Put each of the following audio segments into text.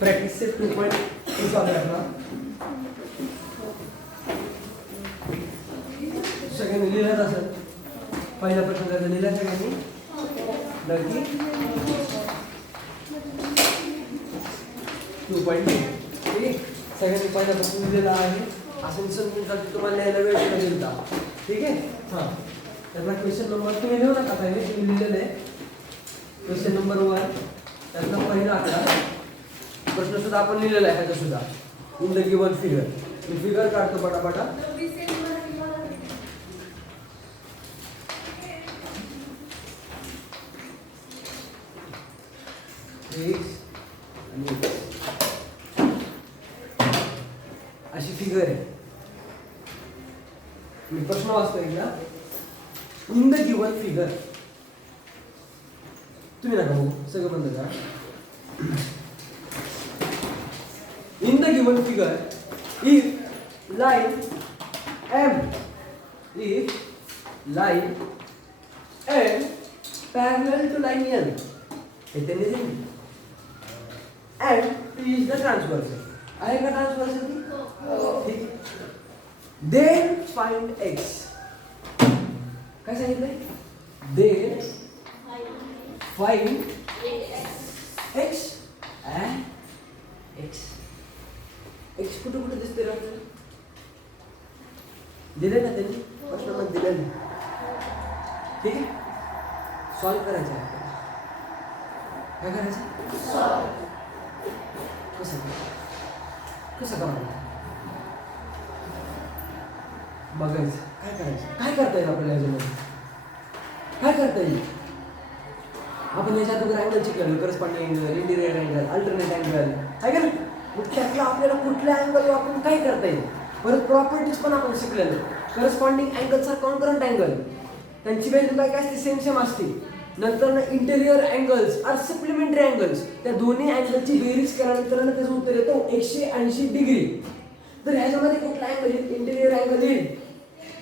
Practice set 2.2 चालू आहे आपला. सगळ्यांनी लिहिलं असेल. पहिला प्रश्न जर लिहिला सगळ्यांनी नक्की 2.2. ठीक आहे, सगळ्यांनी पहिला प्रश्न लिहिलेला आहे. असं समजून जातं तुम्हाला लिहायला वेळ लागेल का. ठीक आहे. हां, त्यातला क्वेश्चन नंबर तुम्ही लिहू नका, पहिले तुम्ही लिहिलेलं आहे. क्वेश्चन नंबर 1 त्यातला पहिला आकडा प्रश्न सुद्धा आपण लिहिलेला आहे. ह्याचा सुद्धा in the given figure. Me figure काढतो पटापटा. अशी फिगर आहे. मी प्रश्न वाचतो एकदा. इन द गिवन फिगर, तुम्ही नका बघू, सगळं बंद करा. In the given figure, if line M parallel to line N, हे त्यांनी दिली, and P is the transversal. आहे का transversal? ठीक. Then find x. काय सांगितलंय? Then find x and x. x कुठे कुठे दिसते राहतं? दिले ना त्यांनी प्रश्नामध्ये दिले ना. ठीक आहे, सॉल्व करायचं आहे. काय करायचं? सॉल्व. कसं करायचं बघायचं. काय करायचं? काय करता येईल आपल्याला याच्यामध्ये? काय करता येईल? आपण याच्या अगोदर अँगल शिकलो. Corresponding angle, interior angle, alternate angle, आहे का नाही? मग त्यातला आपल्याला कुठल्या अँगल वापरून काय करता येईल? परत प्रॉपर्टीज पण आपण शिकलेलो. करस्पॉन्डिंग अँगलचा कॉन्करंट अँगल, त्यांची व्हॅल्यू काय काय असते? सेम असते. नंतर ना interior angles are supplementary angles, त्या दोन्ही अँगलची बेरीज केल्यानंतर ना त्याचं उत्तर येतं 180 डिग्री. तर ह्याच्यामध्ये कुठला अँगल येईल? इंटेरियर अँगल येईल.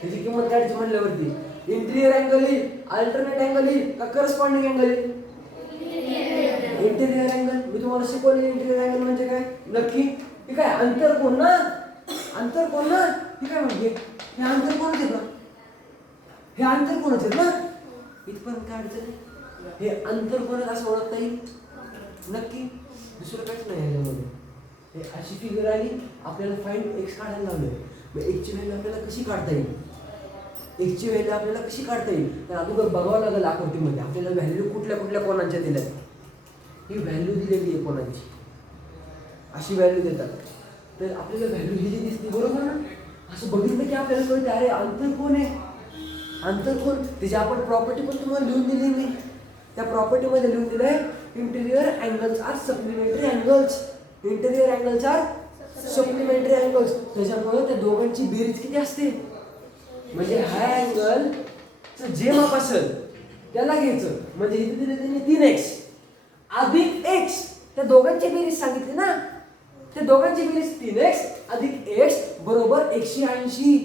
त्याची किंमत काढायची म्हणल्यावरती इंटेरियर अँगल येईल, अल्टरनेट अँगल येईल का करस्पॉन्डिंग अँगल येईल? Interior angle. मी तुम्हाला शिकवले इंटेरियर अँगल म्हणजे काय नक्की. ठीक आहे, अंतरकोन ना. अंतरकोन ना. ठीक आहे, म्हणजे हे अंतरकोनच आहे का? हे अंतरकोनच आहे ना. इथपर्यंत काढायचं नाही. हे अंतरकोन असं ओळखता येईल नक्की. दुसरं काहीच नाही ह्याच्यामध्ये. हे अशी फिगर आली, आपल्याला फाइंड एक्स काढायला लावलं. मग एक्सची व्हॅल्यू आपल्याला कशी काढता येईल? एक्सची व्हॅल्यू आपल्याला कशी काढता येईल? तर अगोदर बघावं लागेल आकृतीमध्ये आपल्याला व्हॅल्यू कुठल्या कुठल्या कोणाच्या दिल्या. ही व्हॅल्यू दिलेली आहे कोणाची, अशी व्हॅल्यू देतात. तर आपल्याला व्हॅल्यू ही जी दिसते बरोबर ना, असं बघितलं की आपल्याला कळतं अरे अंतरकोन आहे. अंतरकोन त्याची आपण प्रॉपर्टी पण तुम्हाला लिहून दिली नाही. त्या प्रॉपर्टीमध्ये लिहून दिलं आहे interior angles are supplementary angles. Interior angles are supplementary angles. त्याच्यामुळे त्या दोघांची बेरीज किती असते? म्हणजे हा अँगलचं जे माप असेल त्याला घ्यायचं. म्हणजे इथे दिले त्यांनी 3x अधिक x, त्या दोघांची बेरीज सांगितली ना. त्या दोघांची बेरीज 3x अधिक x बरोबर 180.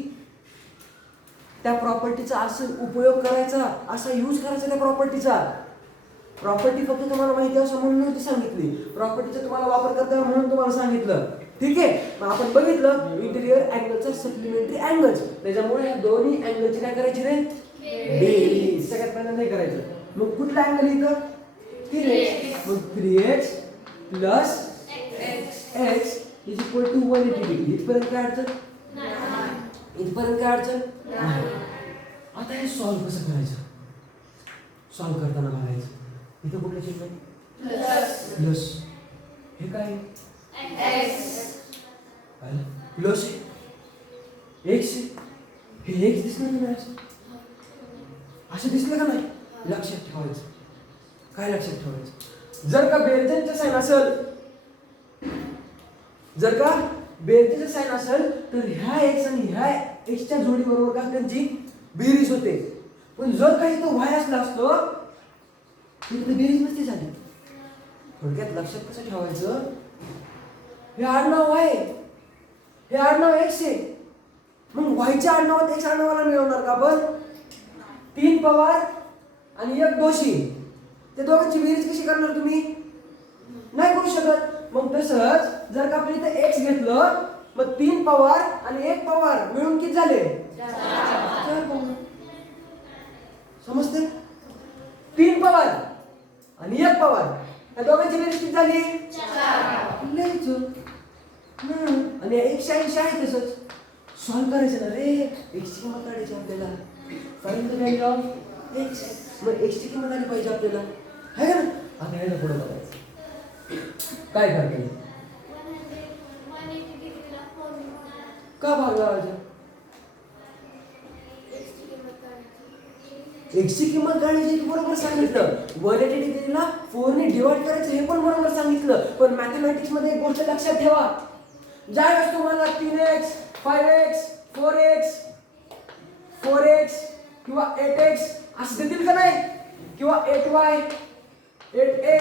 त्या प्रॉपर्टीचा असं उपयोग करायचा, असा यूज करायचा त्या प्रॉपर्टीचा. प्रॉपर्टी फक्त तुम्हाला माहिती असं म्हणून नव्हती सांगितली, प्रॉपर्टीचा तुम्हाला वापर करता म्हणून तुम्हाला सांगितलं. ठीक आहे, मग आपण बघितलं इंटेरियर अँगलचा सप्लिमेंटरी अँगल्स. त्याच्यामुळे या दोन्ही अँगलची काय करायची रे? बेरीज. सगळ्यात पहिल्यांदा नाही करायचं. मग कुठला अँगल इथं? 3x. मग 3x plus x is equal to 180 degree. इथपर्यंत काय अडचण? इथपर्यंत काय अडचण? आता हे सॉल्व कसं करायचं? सॉल्व करताना बघायचं इथं कुठलं चिन्ह आहे? प्लस. हे काय? Plus x. हे एक्स दिसणार नाही असं दिसलं का नाही? लक्षात ठेवायचं. काय लक्षात ठेवायचं? जर का बेरजेनचं साइन असेल, जर का बेरजेचं साइन असेल तर ह्या एक्स आणि ह्या एक्सच्या जोडी बरोबर का त्यांची बेरीज होते. पण जर काही तो वाय असला असतो तर बेरीज नसती झाली. थोडक्यात लक्षात कसं ठेवायचं? हे आडनाव आहे, हे आडनाव एक्स आहे. मग वायच्या आडनावात एक्स आडनावाला मिळवणार का आपण? 3 पवार आणि 1 दोषी. त्या दोघांची बेरीज कशी करणार तुम्ही? नाही करू शकत. मग तसंच जर का आपण इथे x घेतलं मग 3 पॉवर आणि 1 पॉवर मिळून किती झाले 4 पॉवर. समजते? 3 पॉवर आणि 1 पॉवर या दोघांची बेरीज किती झाली 4. लिहायचं आणि 180 आहे तसंच सॉल्व करायचं ना रे. x ची किंमत काढायची आपल्याला. Find the value of x. मग x ची किंमत आली पाहिजे आपल्याला आहे का ना. आता याला पुढे बघायचं काय करते का भाग लावायचा. x ची किंमत काढायची बरोबर सांगितलं. 180 डिग्रीला 4 ने डिवाइड करायचं हे पण बरोबर सांगितलं. पण मॅथमॅटिक्स मध्ये एक गोष्ट लक्षात ठेवा. ज्यावेळेस तुम्हाला 3x 5x 4x किंवा 8x असं देतील का नाही किंवा 8y 8a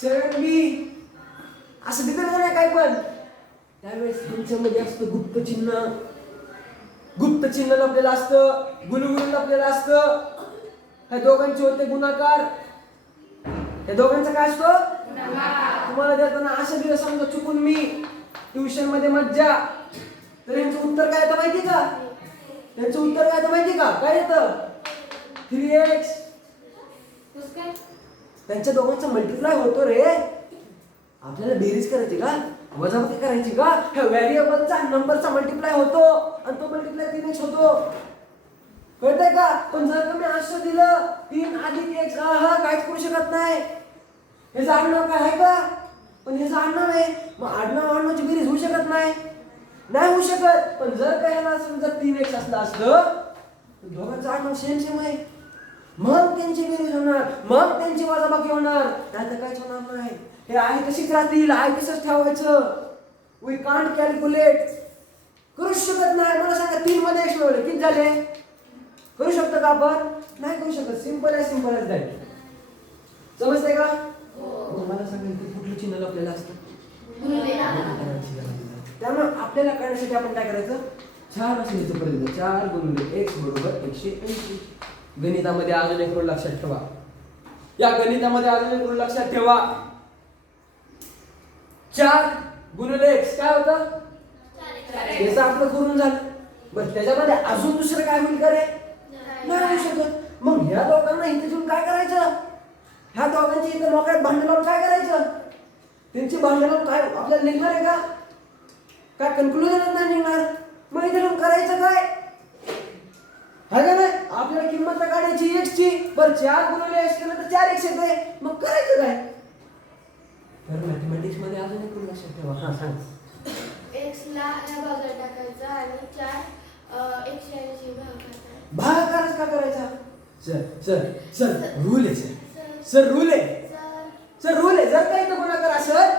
7b असं देतील का नाही काय पण त्यावेळेस तुमच्यामध्ये असतं गुप्त चिन्ह लपलेलं असतं. गुणगुण लपलेलं असतं. ह्या दोघांचे होते गुणाकार. या दोघांचा काय असतो तुम्हाला देताना असं दिलं समजा चुकून मी ट्युशन मध्ये मज्जा तर यांचं उत्तर काय येतं माहिती का. त्यांचं उत्तर काय येतं माहिती का. काय येतं 3x. त्यांच्या दोघांचा मल्टिप्लाय होतो रे. आपल्याला बेरीज करायची का वजाबाकी करायची का. ह्या व्हेरिएबलचा नंबरचा मल्टिप्लाय होतो आणि तो मल्टिप्लाय 3x होतो. कळतंय का. पण जर तुम्ही असं दिलं 3 अधिक x काहीच करू शकत नाही. हे आडनाव काय आहे का पण हे आडनाव आहे. मग आडनावाची बेरीज होऊ शकत नाही होऊ शकत. पण जर काय ह्याला समजा 3x असलं असतं तर दोघांचं आडनाव सेम आहे. मग त्यांची बेरीज होणार मग त्यांची वजाबाकी होणार नाही तर काहीच होणार नाही. हे आहे तशीच राहतील आहे तसंच ठेवायचं. वी कांट कॅल्क्युलेट करू शकत नाही. मला सांगा 3 मध्ये x मिळवले किती झाले करू शकतो का आपण नाही करू शकत. सिंपल आहे दॅट. समजते का. मला सांगा कुठलं चिन्ह आपल्याला असतं त्यामुळे आपल्याला करण्यासाठी आपण काय करायचं 4 असं घ्यायचं पर्यंत 4 गुणिले x बरोबर 180. गणितामध्ये अजून एक रूल लक्षात ठेवा. या गणितामध्ये अजून एक रूल लक्षात ठेवा. 4 गुणिले x काय होतं याचं आपलं करून झालं. बरं त्याच्यामध्ये अजून दुसरं काय होईल का रे नाही होऊ शकत. मग ह्या दोघांना इथे घेऊन काय करायचं. ह्या दोघांची इथे मोकळ्यात भांडण लावून काय करायचं. त्यांची भांडण लावून काय आपल्याला निघणार आहे का काय कन्क्लुजन नाही निघणार. मग इथे घेऊन करायचं काय आहे का नाही. आपल्याला किंमत काढायची x ची. बरं 4 गुणिले x केलं तर 4x येते. मग करायचं काय. तर मॅथमॅटिक्स मध्ये अजून एक लक्षात ठेवा. हा सांग. x ला या भागात टाकायचा आणि 4 180 भागाकारच का करायचा. सर रूल आहे सर रूल आहे. जर काही तो गुणाकार असेल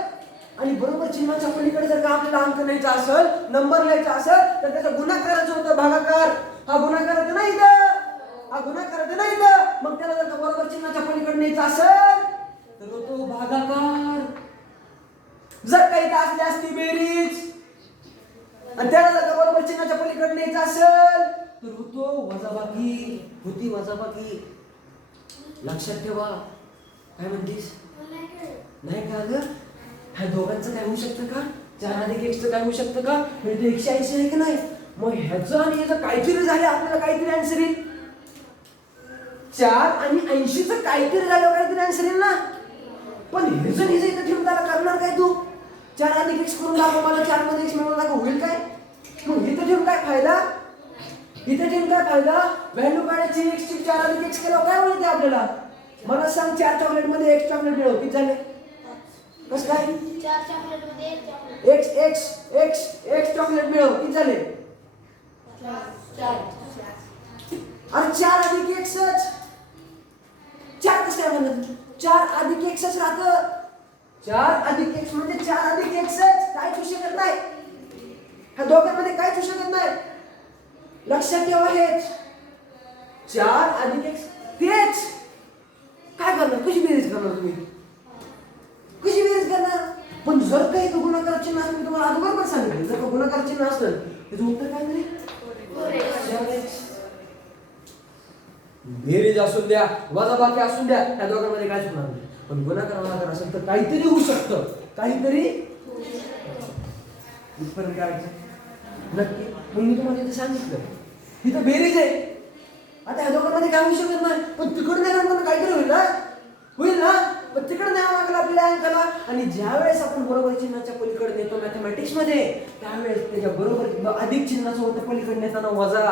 आणि बरोबर चिन्हाच्या पलीकडे जर का आपल्याला अंक न्यायचा असेल नंबर लिहायचा असेल तर त्याचा गुणाकाराचं होतं भागाकार. हा गुणाकार नाही मग त्याला जर का बरोबर चिन्हाच्या पलीकडे न्यायचा असेल तर होतो भागाकार. जर काही असली असती बेरीज आणि त्याला जर का बरोबर चिन्हाच्या पलीकडे न्यायचं असेल तर होतो वजाबाकी. लक्षात ठेवा. काय म्हणतेस नाही का ग. ह्या दोघांचं काय होऊ शकतं का 4 अधिक x चं काय होऊ शकतं का म्हणजे 180 आहे की नाही. मग ह्याचं आणि ह्याचं काहीतरी झालं आपल्याला काहीतरी आन्सर येईल. 4 आणि 80 चं काहीतरी झालं काहीतरी आन्सर येईल ना. पण ह्याचं इथं ठेवून त्याला करणार काय तू 4 अधिक x करून दाखव मला 4 मध्ये x मिळवून दाखव होईल काय. मग इथं ठेवून काय फायदा व्हॅल्यू काढायची x ची 4 अधिक x केलं काय होईल ते आपल्याला. मला सांग 4 चॉकलेट मध्ये 1 चॉकलेट मिळव किती झाले कसं काय 4 चॉकलेट मध्ये 1 चॉकलेट x चॉकलेट मिळव किती झाले 4. अरे 4 अधिक x 4 कसं काय म्हणत 4 अधिक x राहतं. 4 अधिक x म्हणजे 4 अधिक x काय होऊ शकत नाही. ह्या दोघांमध्ये काय होऊ शकत नाही. लक्षात ठेवा हेच 4 अधिक x तेच काय करणार कशी बेरीज करणार तुम्ही पण जर काही गुणाकार चिन्ह असेल मी तुम्हाला अगोदर पण सांगितलं जर का गुणाकार चिन्ह असेल त्याचं उत्तर काय मिळेल. बेरीज असून द्या वजाबाकी असून द्या ह्या दोघांमध्ये काहीच होणार नाही. पण गुणाकार असेल तर काहीतरी होऊ शकतं. काहीतरी इथपर्यंत काढायचं नक्की. मग मी तुम्हाला इथे सांगितलं इथं बेरीज आहे. आता ह्या दोघांमध्ये काय होऊ शकत नाही, पण तिकडून नाही काहीतरी होईल ना, होईल ना. पण तिकडे न्यावं लागलं आपल्या अंकाला. आणि ज्या वेळेस आपण बरोबर चिन्हाच्या पलीकडे नेतो मॅथमॅटिक्स मध्ये, त्यावेळेस त्याच्या बरोबर अधिक चिन्हाचं होतं पलीकडे नेताना वजा.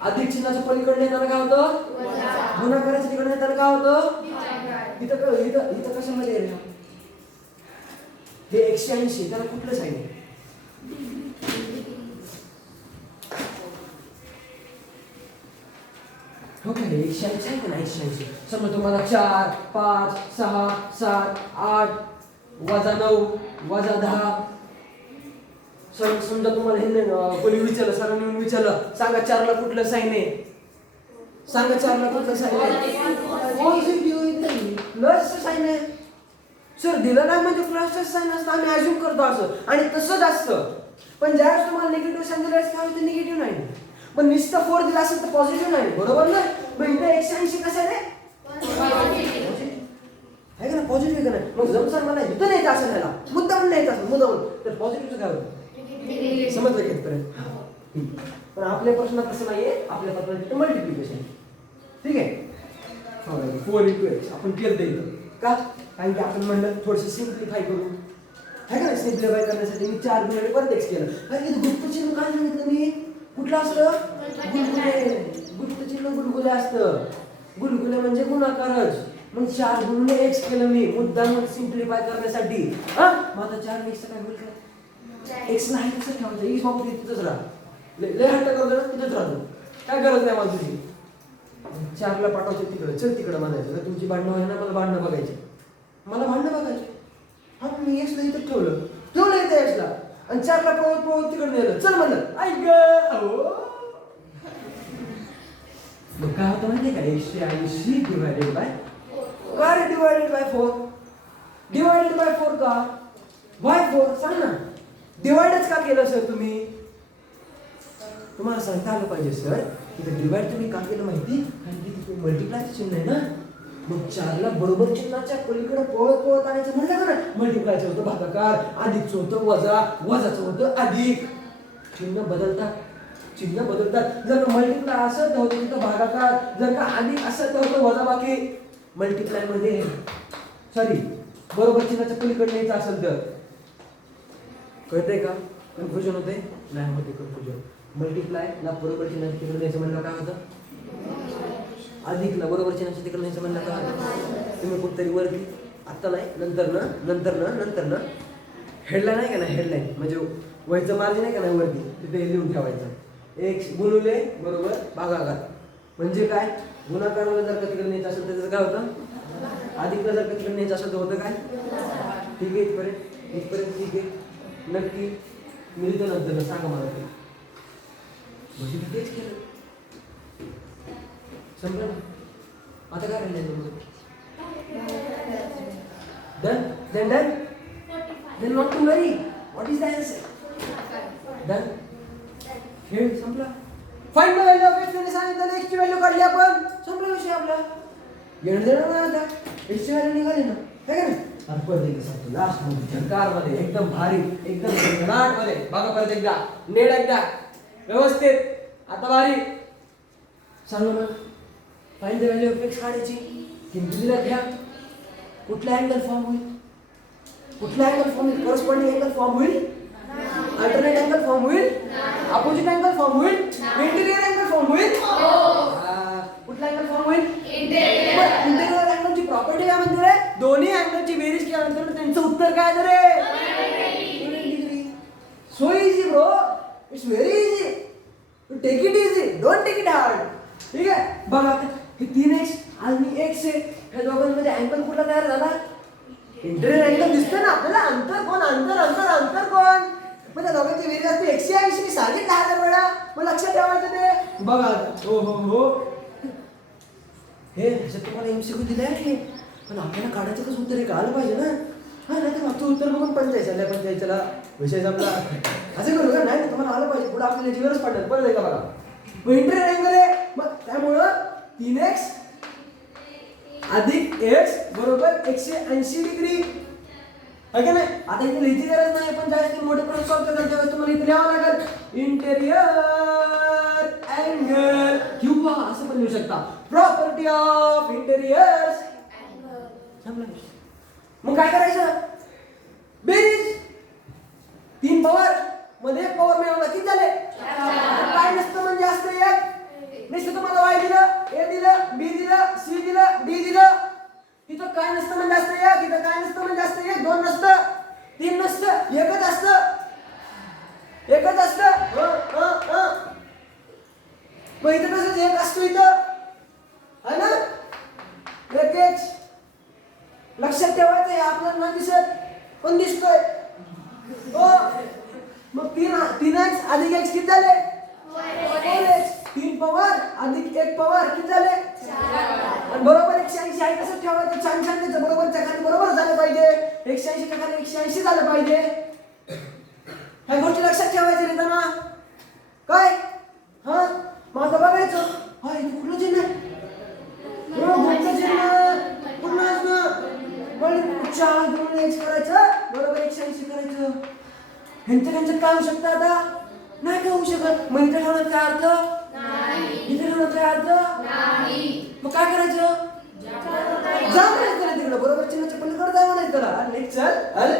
अधिक चिन्हाच्या पलीकडे नेताना काय होतं, गुणाकाराच्या तिकडे नेताना काय होतं. इथं इथं इथं कशामध्ये आहे हे 180, त्याला कुठलं साईन आहे. हो काय 180 आहे का नाही. 180 समजा तुम्हाला 4, 5, 6, 7, 8 वजा 9 वजा 10. समजा तुम्हाला हे कोणी विचारलं, सरांनी येऊन विचारलं, सांगा 4 ला कुठलं साईन आहे, सांगा 4 ला कुठलं साईन आहे. पॉझिटिव्ह प्लस साईन आहे. सर दिलं नाही म्हणजे प्लसचं साईन असतं, आम्ही अज्युम करतो असं, आणि तसंच असतं. पण ज्यावेळेस तुम्हाला निगेटिव्ह साईन दिलं काय होतं, निगेटिव्ह नाही. पण नुसतं 4 दिला असेल तर पॉझिटिव्ह नाही, बरोबर ना. मग इथे 180 कसं आहे का ना, पॉझिटिव्ह का नाही. मग जर सर मला इथं न्यायचं असेल ह्याला मुद्दाम न्यायचं असेल मुद्दाम, तर पॉझिटिव्हचं काय होतं, समजलं कितपर्यंत. पण आपल्या प्रश्नात तसं नाहीये, आपल्या प्रश्नात मल्टिप्लिकेशन. ठीक आहे 4 into x आपण केलं इथं का, कारण की आपण म्हणलं थोडंसं सिम्प्लिफाय करू आहे का. सिम्प्लिफाय करण्यासाठी मी 4 गुणिले परत x केलं. कारण की गुप्तचिन्ह काय सांगितलं मी, कुठलं असतं, गुलगुले. गुप्तचिन्ह गुलगुले असतं. गुलगुले म्हणजे गुणाकारच. मग 4 गुणिले x केलं मी मुद्दाम सिम्प्लिफाय करण्यासाठी. मग आता 4 x काय होईल का, x ला आहे कसं ठेवायचं, x बाबू तिथंच राहा, लय हट्ट करतो ना तिथंच राहतो, काय गरज नाही मला तुझी. 4 ला पाठवते तिकडे, चल तिकडे म्हणायचं. तर तुमची भांडणं व्हायला मला भांडणं बघायचे, मला भांडणं बघायचे. हा मी x ला इथं ठेवलं इथं x ला, आणि 4 ला पळत तिकडे नेलं, चल म्हणलं ऐक ग. मग काय होतं माहितीये का, 180 डिवायडेड बाय का रे, डिवायडेड बाय 4. डिवायडेड बाय 4 का, बाय 4 सांग ना, डिवाइडच का केलं सर तुम्ही, तुम्हाला सांगता आलं पाहिजे सर. तिथे डिवाइड तुम्ही का केलं माहिती, कारण की तिथे मल्टिप्लायचं चिन्ह आहे ना. मग 4 ला बरोबर चिन्हाच्या पलीकडे पळत आणायचं म्हणलं का ना, मल्टिप्लायचं होतं भागाकार, अधिकचं होतं वजा, वजाचं होतं अधिक. चिन्ह बदलतात. जर का मल्टिप्लाय असं तर होतं तिथं भागाकार, जर का अधिक असं तर होतं वजा बाकी. मल्टिप्लाय मध्ये सॉरी बरोबर चिन्हाच्या पलीकडे न्यायचं असेल तर, कळतंय का, कन्फ्युजन होते नाही होते कन्फ्युजन. मल्टिप्लाय ला बरोबर चिन्हाच्या तिकडे न्यायचं म्हणलं काय होतं, अधिकला बरोबर चिन्हाच्या तिकडे न्यायचं म्हणलं काय होतं. तुम्ही कुठतरी वरती आत्ता नाही नंतर ना हेडलाईन आहे का नाही, हेडलाईन म्हणजे वहीचं मार्जिन आहे का नाही वरती, तिथे लिहून ठेवायचं x गुणुले बरोबर भागाकार. म्हणजे काय, गुणाकाराला जर का तिकडे न्यायचं असेल तर त्याचं काय होतं, अधिकला जर का तिकडे न्यायचं असेल तर होतं काय. ठीक आहे इथपर्यंत ठीक आहे नक्की. मिळतं नंतर सांगा मला ते, म्हणजे तेच केलं समजा. आता काय राहिलं तुम्हाला, then not to worry, what is the answer, done. खेळ संपला. Find the value of x ने सांगितलं, x ची व्हॅल्यू काढली आपण, संपला विषय आपला. येणं देणं नाही आता, x ची व्हॅल्यू निघाली ना, काय का नाही. आता परत एकदा सांगतो लास्ट मध्ये झंकार मध्ये एकदम भारी, एकदम झंझणाट मध्ये बघा परत एकदा नेट एकदा व्यवस्थित. आता भारी सांगा ना, find the value of x काढायची, किंमत दिल्या घ्या, कुठला अँगल फॉर्म होईल, करस्पॉन्डिंग अँगल फॉर्म होईल, अल्टरनेट अँगल फॉर्म होईल, अपोजिट अँगल फॉर्म होईल, इंटिरियर अँगल फॉर्म होईल. कुठला अँगल फॉर्म होईल, इंटिरियर अँगलची प्रॉपर्टी काय म्हणते रे, दोन्ही अँगलची बेरीज केल्यानंतर त्यांचं उत्तर काय आहे रे, 180 degree. So easy bro, it's very easy, you take it easy, don't take it hard. ठीक आहे बघा आता हे 3x आणि x आहे, ह्या दोघांमध्ये अँगल कुठला तयार झाला, इंटिरियर अँगल दिसतं ना आपल्याला. अंतर कोण, अंतर कोण, मग त्या दोघांची बेरीज असते 180. सांगितलं 1000 वेळा, मग लक्षात ठेवायचं ते. बघा हो हे ह्याच्यात तुम्हाला MCQ दिलं आहे, पण आपल्याला काढायचं कसं उत्तर हे कळालं पाहिजे ना. नाही तर मागचं उत्तर बघून पंचायतला विषय जमला असं करू का, नाही तुम्हाला आलं पाहिजे, पुढे आपल्याला याची गरज पडणार. परत आहे का बघा, मग इंटिरियर अँगल आहे, मग त्यामुळं 3x अधिक x बरोबर 180 डिग्री. आहे का नाही? आता इथे लिहायची गरज नाही, पण ज्यावेळेस तुम्ही मोठे प्रश्न सॉल्व्ह करता त्यावेळेस तुम्हाला इथे लिहावं लागेल इंटेरियर अँगल, किंवा असं पण लिहू शकता प्रॉपर्टी ऑफ इंटेरियर. मग काय करायचं? बेरीज 3 पॉवर मध्ये 1 पॉवर मिळवला किती झाले? काय नसतं म्हणजे असतं एक नुसतं तुम्हाला वाय दिलं, ए दिलं, बी दिलं, सी दिलं, डी दिलं. तिथं काय नसतं म्हणजे असतं एक, इथं काय नसतं म्हणजे असतं एक, 2 नसतं, 3 नसतं, एकच असतं, एकच असतं. मग इथं तसंच एक असतो इथं, है ना? एकच लक्षात ठेवायचं आहे. आपल्याला नाही दिसत पण दिसतोय. हो, मग 3x अधिक x किती झाले? 4x. 3 पॉवर अधिक 1 पॉवर किती झाले? 4. आणि बरोबर 180 आहे कसं ठेवायचं? छान छान त्याचं बरोबरच्या खाली बरोबर झालं पाहिजे. 180 च्या खाली 180 झालं पाहिजे. ह्या गोष्टी लक्षात ठेवायच्या लिहिताना. काय हा माझं बघायचं, हा इथे कुठलं चिन्ह आहे? कुठलं चिन्ह? पुन्हा असणं मग 4 गुणिले x करायचं, बरोबर 180 करायचं. ह्यांचं काय होऊ शकतं? आता नाही काय होऊ शकत. मग इथे ठेवण्यात काय अर्थ नाही, इथे ठेवण्यात काय अर्थ नाही. मग काय करायचं? जा म्हणायचं त्याला तिकडं, बरोबर चिन्हाच्या पलीकडे जा म्हणायचं त्याला. लेख चल अरे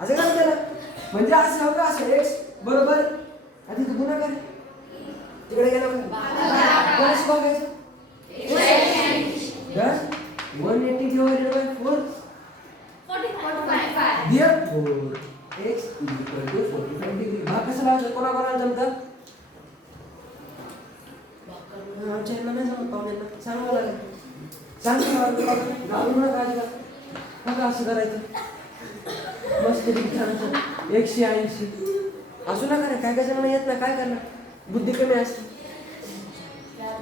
असं काय त्याला, म्हणजे असं हो का असं x बरोबर आधी तू गुन्हा कर तिकडे गेला कोणाशी बघायचं? 180 divided by 4 therefore x is equal to 45 degree. भाग कसा लावायचा? कोणाकोणाला जमतं? आमच्या ह्यांना नाही जमत, पाहुण्यांना सांगावं लागेल. घालून नका अजिबात. बघा असं करायचं मस्त 180 असू नका ना. काय जणांना येत ना, काय करणार, बुद्धी कमी असते.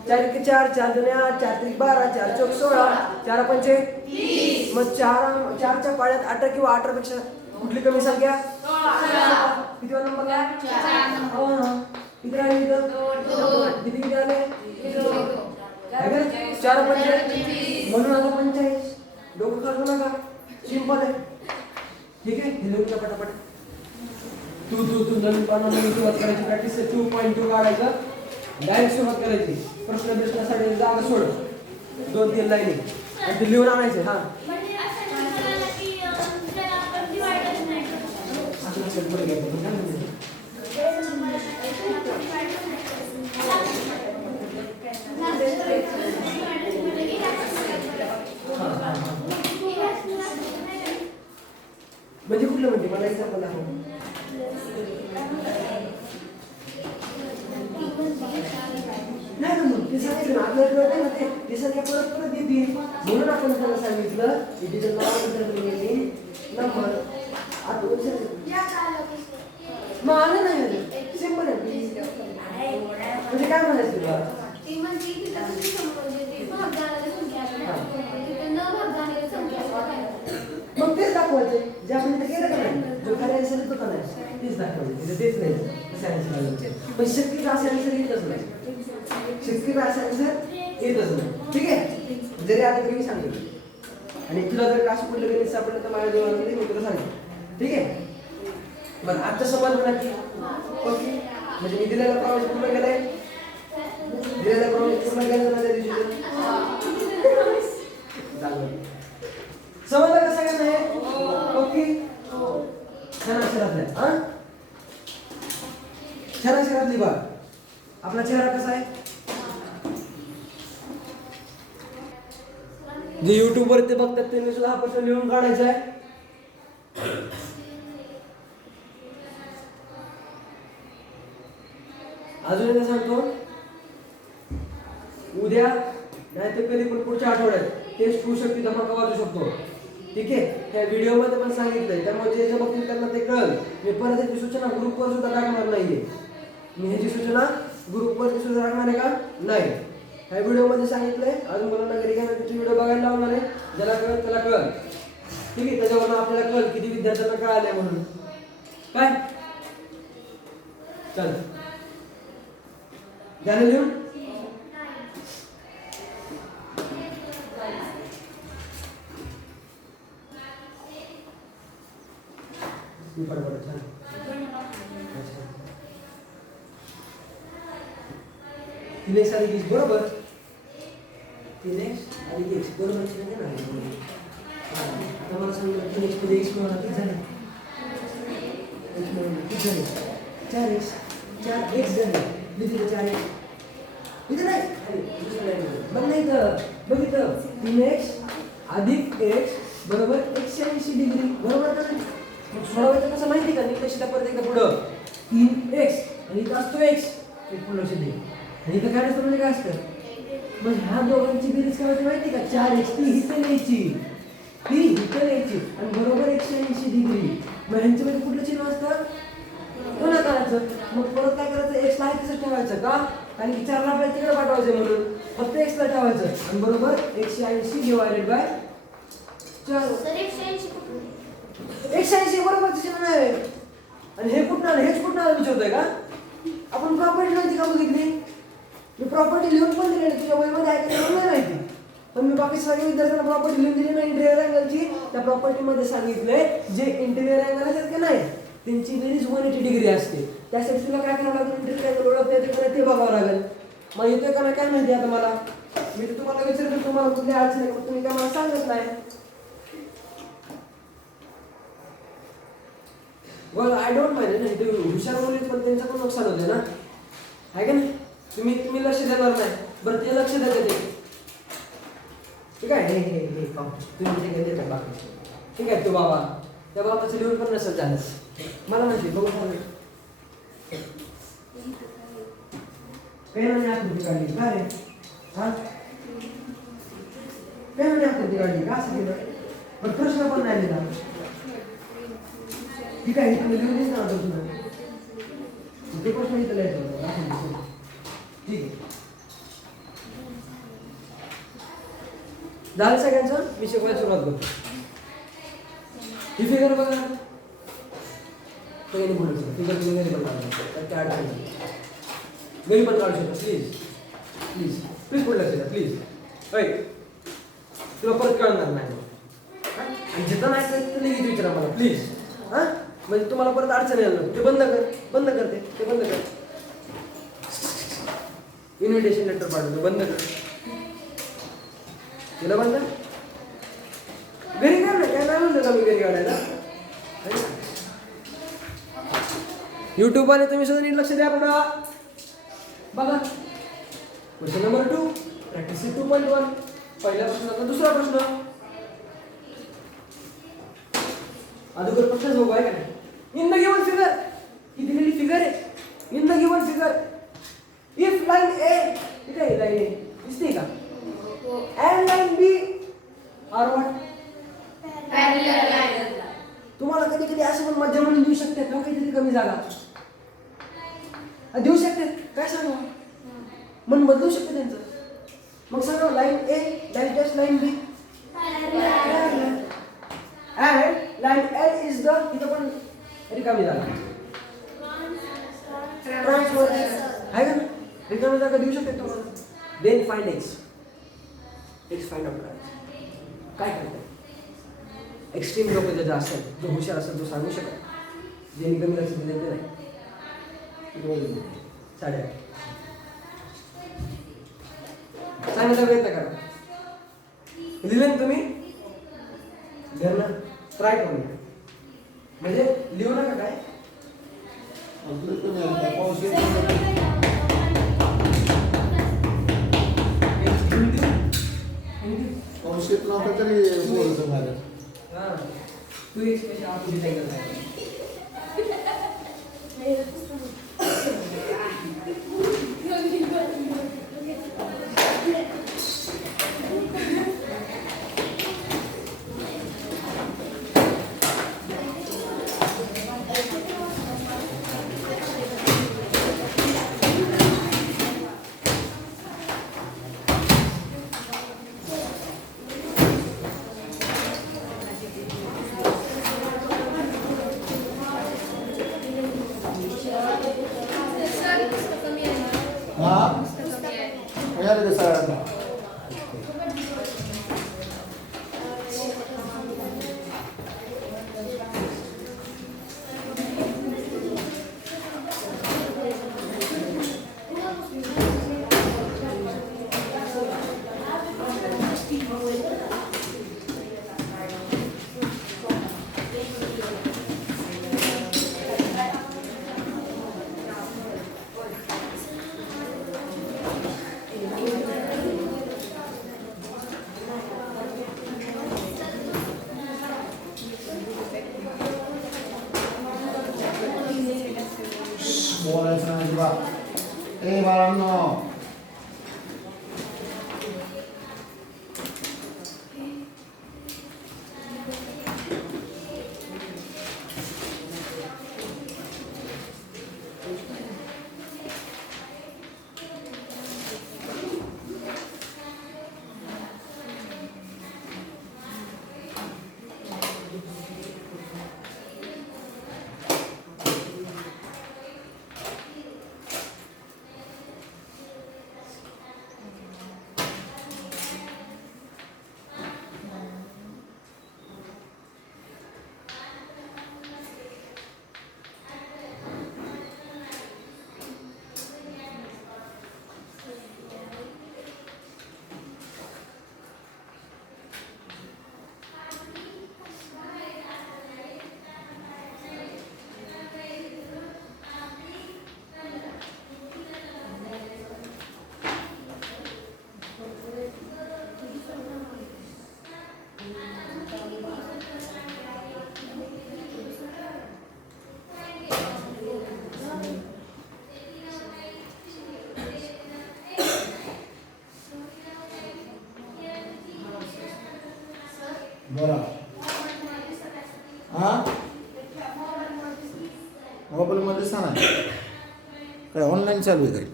4 एके 4, 4 दुने 8, 4 त्रिक 12, 4 चौक 16, 4 पंचे 30. मग 4च्या पाड्यात 18 किंवा 18 पेक्षा कुठली कमी संख्या? 16. किती नंबरला? 4. किती राहिले इथं? 2. किती आले? 4 पंचे 30. म्हणून आता 45. डोकं खाजू नका, सिंपल आहे. ठीक आहे, हे लिहून पटापट. तू नवीन पाना नवीन सुरुवात करायची प्रॅक्टिस आहे. 2.2 काढायचं, डायरेक्ट सुरुवात करायची. प्रश्न प्रश्नासाठी जागा सोड 2-3 लाईनी आणि ते लिहून आणायचे. हा म्हणजे कुठलं म्हणजे मला एक्झाम्पल दाखव. नाही ना, मग ते सांगितलं आपल्याला कळतं ना, ते संख्या परत येते. म्हणून आपण त्याला सांगितलं की तिचं नंबर आता मग आलं नाही. सिंपल आहे. म्हणजे काय म्हणायचं तुला? मग तेच दाखवायचे जे आपण इथे केलं का नाही, जो खाली आन्सर येतो का नाही तेच दाखवायचे. तेच नाही कसं आन्सर, पण शक्यता असं आन्सर येतच नाही. शक्यता असं आन्सर येतच नाही. ठीक आहे, जरी आता तुम्ही सांगितलं आणि तुला जर क्लास कुठलं गणित सापडलं तर माझ्या देवाला मी तुला सांगेन. ठीक आहे, बरं आता समज म्हणा की ओके, म्हणजे मी दिलेला प्रॉब्लेम पूर्ण केलाय. दिलेला प्रॉब्लेम पूर्ण केला ना त्या दिवशी समजलं कसं काय नाही? ओके, छान अक्षरात आहे. हा छान अक्षरात लिहा. आपला चेहरा कसा आहे? जे YouTube वर ते बघतात त्यांनी सुद्धा हा प्रश्न लिहून काढायचा आहे. अजून एकदा सांगतो, उद्या नाही तर कधी पण पुढच्या आठवड्यात टेस्ट होऊ शकते, धमाका वाजू शकतो. ठीक आहे, त्या व्हिडिओमध्ये पण सांगितलंय, त्यामुळे जे जे बघतील त्यांना ते कळलं. मी परत याची सूचना ग्रुपवर सुद्धा टाकणार नाहीये. मी ह्याची सूचना ग्रुपवरती सुद्धा टाकणार आहे का नाही. ह्या व्हिडिओमध्ये सांगितलंय. अजून मुलांना घरी घ्यायला व्हिडिओ बघायला लावणार आहे. ज्याला कळलं त्याला कळलं. ठीक आहे, त्याच्यावरून आपल्याला कळलं किती विद्यार्थ्यांना कळालंय म्हणून. काय चल ध्यान लिहून. बरोबर छान. अच्छा. 3x अधिक x बरोबर. 3x अधिक x बरोबर आहे ना. आता मला सांगा 3x मध्ये x मिळवला किती झाले? x मिळवला किती झाले? 4x 4x झाले. लिहिते 4x. इथे नाही. बघ नाही तर बघितलं 3x अधिक x बरोबर 180 डिग्री बरोबर का नाही? मग सोडवायचं कसं माहिती का? निकषिता परत एकदा पुढं 3x आणि इथं असतो x एक पुढं लक्ष दे. आणि इथं काय असतं म्हणजे काय असतं? मग ह्या दोघांची बेरीज काय होती माहिती का? 4x ती इथं न्यायची आणि बरोबर 180 डिग्री. मग ह्यांच्यामध्ये कुठलं चिन्ह असतं? गुणाकाराचं. मग परत काय करायचं? x ला आहे तसं ठेवायचं का? कारण की 4 ला आपल्याला तिकडे पाठवायचं म्हणून फक्त x ला ठेवायचं आणि बरोबर 180 डिवायडेड बाय 4. सर 180 कुठून? 180 बरोबर चिन्ह नाही. आणि हे कुठं आलं? हेच कुठं आलं विचारतोय का? आपण प्रॉपर्टी नव्हती का बघितली? मी प्रॉपर्टी लिहून पण दिली नाही. तुझ्या वहीमध्ये आहे का नाही माहिती. पण मी बाकी सगळ्या विद्यार्थ्यांना प्रॉपर्टी लिहून दिली नाही इंटिरियर अँगलची. त्या प्रॉपर्टीमध्ये सांगितलंय जे इंटिरियर अँगल आहेत की नाही त्यांची बेरीज 180 डिग्री असते. त्यासाठी तुला काय करावं लागेल? इंटिरियर अँगल ओळखता येते का ते बघावं लागेल. मग येतोय का नाही काय माहिती आता मला. मी तर तुम्हाला विचारतो तुम्हाला कुठली अडचण आहे का तुम्ही काय मला सांगत नाही. well I don't mind ना. ते हुशार मुली पण त्यांचं पण नुकसान होते ना आहे का नाही. तुम्ही लक्ष देणार नाही. बरं ते लक्ष देते ते ठीक आहे. हे काम तुम्ही ते देता बाकी ठीक आहे. तो बाबा त्या बाबाचं लिहून पण नसेल झालं मला माहिती. बघू काही म्हणे आकृती काढली का रे? हा काही म्हणे आकृती काढली का असं केलं? पण प्रश्न पण नाही लिहिला. ठीक आहे. तुम्ही लिहून देत ना तुला ते प्रश्न इथं लिहायचं. ठीक आहे झालं सगळ्यांचं. मी शिकवायला सुरुवात करतो. ही फिगर बघा. पहिली बोलायचं फिगर तुम्ही घरी पण काढू त्या अडचण घरी पण काढू शकता. प्लीज पुढे लक्ष द्या प्लीज. तुला परत कळणार नाही. आणि जिथं नाही तर लगेच विचारा मला प्लीज. हां म्हणजे तुम्हाला परत अडचण येणार. ते बंद करते ते बंद कर. इन्व्हिटेशन लेटर पाठवतो बंद कर. तिला बंद घरी काढ ना. काय नाही म्हणतो का मी घरी काढायला. युट्यूब वाले तुम्ही सुद्धा नीट लक्ष द्या. पुढं बघा क्वेश्चन नंबर 2 प्रॅक्टिस 2.1 पहिला प्रश्न. आता दुसरा प्रश्न. अगोदर प्रश्नच बघू आहे का नाही. इन द गिवन फिगर ही दिलेली फिगर आहे. In the given figure if line A ठीक आहे लाईन ए दिसते का and line B are what? Parallel line. तुम्हाला कधी कधी असं पण मध्य म्हणून देऊ शकतात ना काहीतरी कमी जागा देऊ शकतात. काय सांगा मन बदलू शकते त्यांचं. मग सांगा line A dash dash line B and line L is the इथं पण रिकामी जागा ट्रान्सफर आहे का रिकामी जागा देऊ शकते तुम्हाला. Then find x find out करायचं. काय करतात एक्स्ट्रीम लोक ज्याचा असेल जो हुशार असेल तो सांगू शकत. जे कमी लक्ष दिले ते नाही. 8:30 सांगायचा प्रयत्न करा. लिहिलं ना तुम्ही घरनं ट्राय करून म्हणजे लिहू नका काय. तरी बोलतो मला. हां तू एक स्पेशल आकृती सांगितलं काय. बरं हा मोबाईलमध्ये दिसा नाही काय ऑनलाईन चालू आहे काय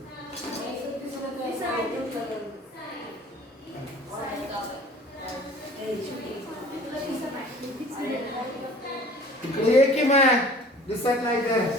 इकडे ये की मग दिसत नाही तर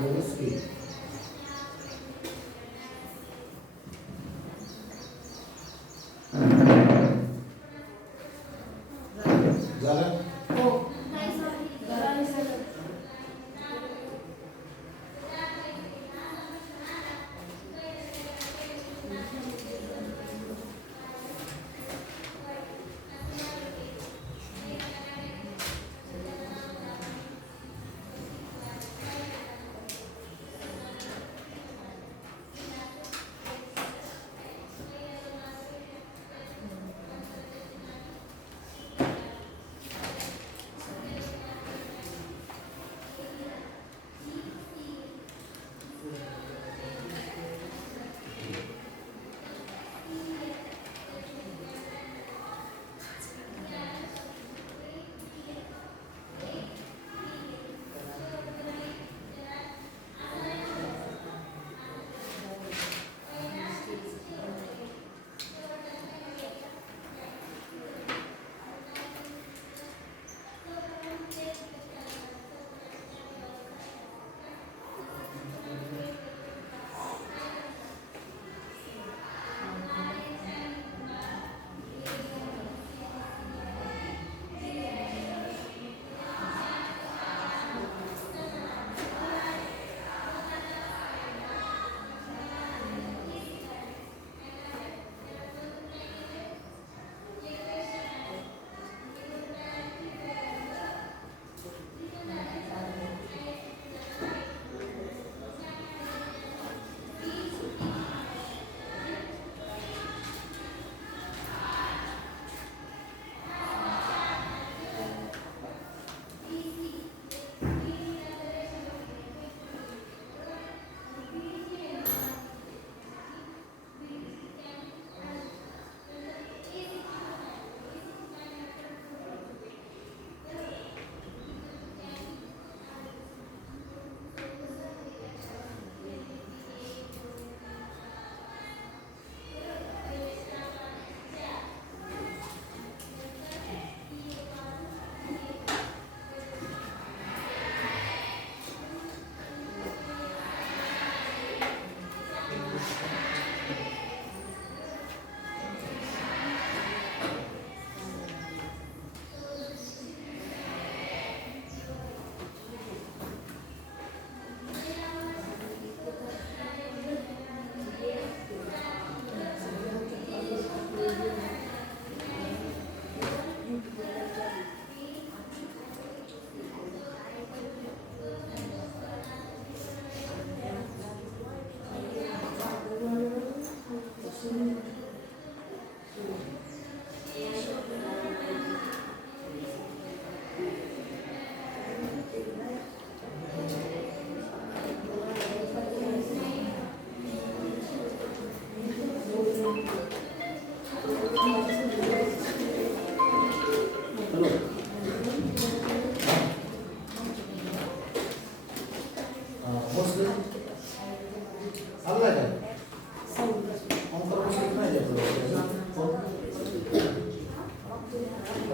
व्यवस्थित झालं. हो.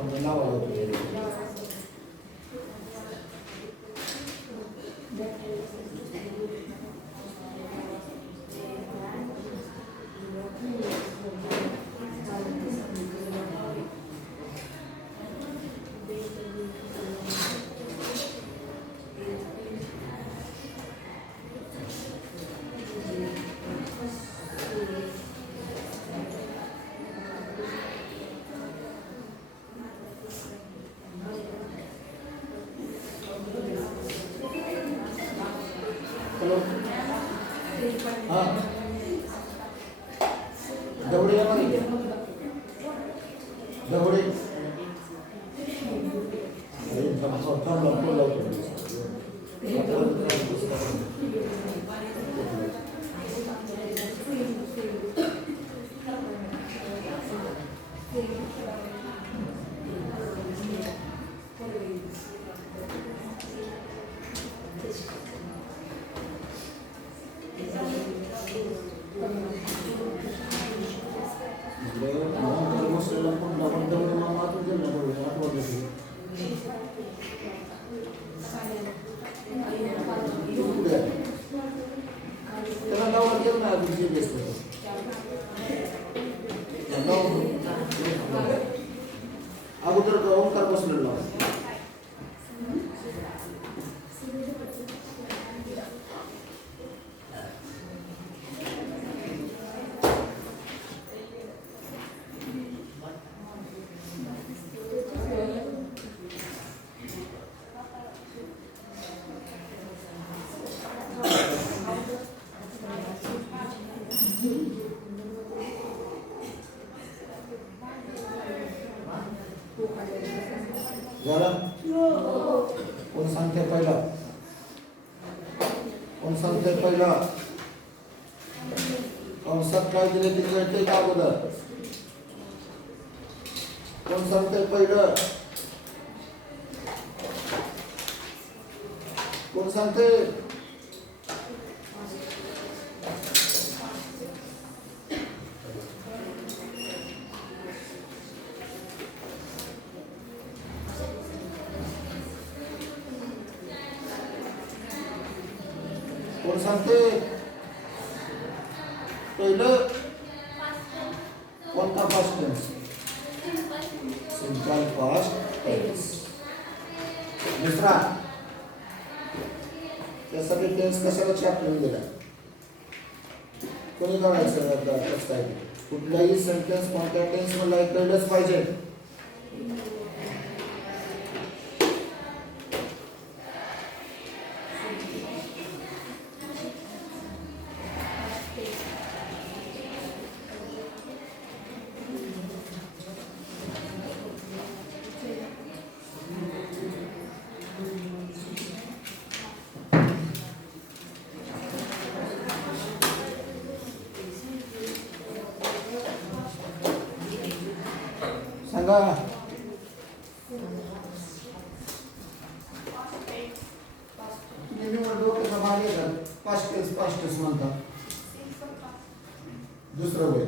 आपण नावाला होतो. हॅलो हां दवडे येणार आहे दवडे त्याला नावाला केलं ना अजून जे बेस्ट अगोदर ओंकार बसलेला झालं कोण सांगते पहिला कोण सांगते पहिला कंसात काय दिले ते कळते का अगोदर कोण सांगते पहिलं कोण सांगते कोण सांगते पहिलं कोणता past tense simple past tense दुसरा त्यासाठी टेन्स कशाला चॅप्टर दिला कोणी करायचं कसं काय कुठलाही सेंटेन्स कोणत्या टेन्स मध्ये कळलंच पाहिजे सांगा डोक्याचा भाग येतात पास्ट टेन्स म्हणतात दुसरं वय